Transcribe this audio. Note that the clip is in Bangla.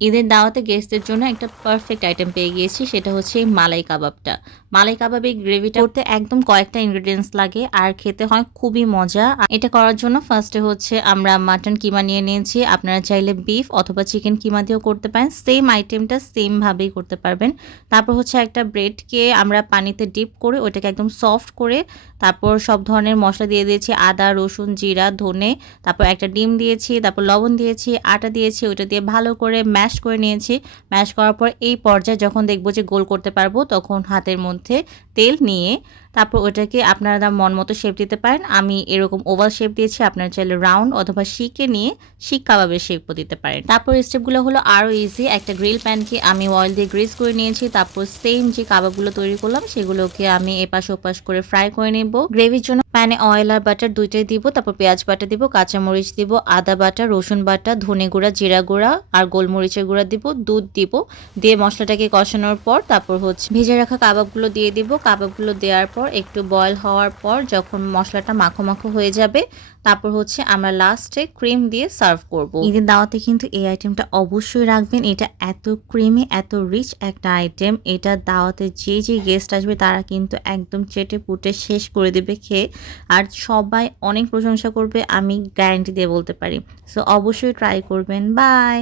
ঈদের দাওয়াতে গেস্টদের জন্য একটা পারফেক্ট আইটেম পেয়ে গিয়েছি, সেটা হচ্ছে এই মালাই কাবাবটা। মালাই কাবাবের গ্রেভিটা করতে একদম কয়েকটা ইনগ্রেডিয়েন্টস লাগে আর খেতে হয় খুবই মজা। এটা করার জন্য ফার্স্টে হচ্ছে আমরা মাটন কিমা নিয়ে নিয়েছি। আপনারা চাইলে বিফ অথবা চিকেন কিমা দিয়েও করতে পারেন, সেম আইটেমটা সেম ভাবেই করতে পারবেন। তারপর হচ্ছে একটা ব্রেডকে আমরা পানিতে ডিপ করে ওইটাকে একদম সফট করে তারপর সব ধরনের মশলা দিয়ে দিয়েছি, আদা রসুন জিরা ধনে, তারপর একটা ডিম দিয়েছি, তারপর লবণ দিয়েছি, আটা দিয়েছি, ওইটা দিয়ে ভালো করে ম্যাশ করে নিয়েছি। ম্যাশ করার পর এই পর্যায়ে যখন দেখবো যে গোল করতে পারবো, তখন হাতের মধ্যে তেল নিয়ে তারপর ওটাকে আপনারা মন মতো শেপ দিতে পারেন। আমি এরকম ওভাল শেপ দিয়েছি, আপনারা চাইলে রাউন্ড অথবা শিকে নিয়ে শিক কাবাবের শেপও দিতে পারেন। তারপর স্টেপগুলো হলো আরও ইজি। একটা গ্রিল প্যানকে আমি অয়েল দিয়ে গ্রিস করে নিয়েছি, তারপর সেম যে কাবাবগুলো তৈরি করলাম সেগুলোকে আমি এপাশ ওপাশ করে ফ্রাই করে নেব। গ্রেভির জন্য প্যানে অয়েল আর বাটার দুইটাই দিব, তারপর পেঁয়াজ বাটা দিব, কাঁচামরিচ দিব, আদা বাটা, রসুন বাটা, ধনে গুঁড়া, জিরা গুঁড়া আর গোলমরিচের গুঁড়া দিব, দুধ দিব, দিয়ে মশলাটাকে কষানোর পর তারপর হচ্ছে ভেজে রাখা কাবাবগুলো দিয়ে দিব। কাবাবগুলো দেওয়ার পর একটু বয়েল হওয়ার পর যখন মশলাটা মাখো মাখো হয়ে যাবে, তারপর হচ্ছে আমরা লাস্টে ক্রিম দিয়ে সার্ভ করব। ঈদের দাওয়াতে কিন্তু এই আইটেমটা অবশ্যই রাখবেন। এটা এত ক্রিমি এত রিচ একটা আইটেম, এটা দাওয়াতে যে যে গেস্ট আসবে তারা কিন্তু একদম চেটে পুটে শেষ করে দেবে খেয়ে, আর সবাই অনেক প্রশংসা করবে, আমি গ্যারান্টি দিয়ে বলতে পারি। সো অবশ্যই ট্রাই করবেন। বাই।